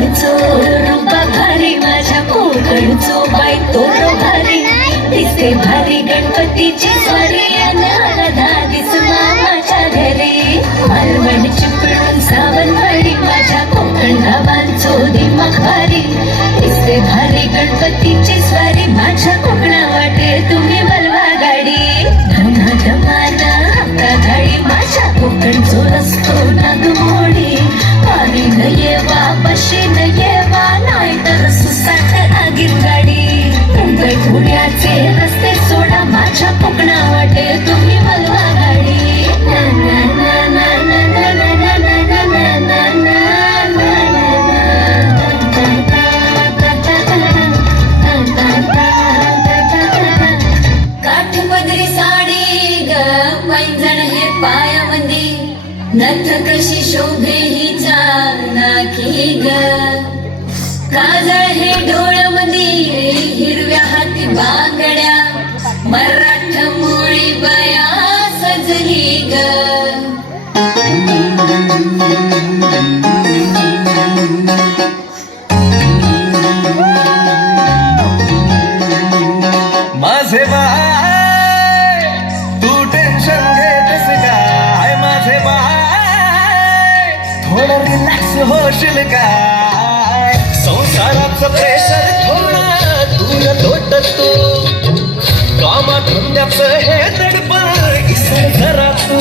कोकणचो रुबा भारी माझ्या कोकणचो बाई तो भारी दिसते भारी गणपतीची स्वारी अनारधा दिस मामाच्या घरी मालवण चिपळूण सावंतवाडी माझ्या कोकण गावांचो दिमाग भारी दिसते भारी गणपतीची स्वारी माझ्या कोकणा वाटे तुम्ही बलवा गाडी धमा धमाना हप्ता गाडी माझ्या कोकणचो रस्तो नागमोडी पाणी न येवा बशी न येवा नाही तर सुसाट आगीन गाडी मुंबई पुण्याचे रस्ते सोडा माझ्या कोकणा वाटे तुम्ही बलवा गाडी ना ना ना ना ना ना ना ना ना ना काठपदरी साडी ग पैंजण हे पायामध्ये नथ कशी शोभे हिच्या नाकी ग काजळ हे डोळ्यामध्ये हिरव्या हाती बांगड्या मराठ मोळी बया सजली ग माझे बाय तू टेन्शन घेतस काय माझे बाय थोडं रिलॅक्स होशील काय संसाराचं प्रेशर थोडं दूर लोट तू कामात धंद्याचं हे दडपण इसर जरा तू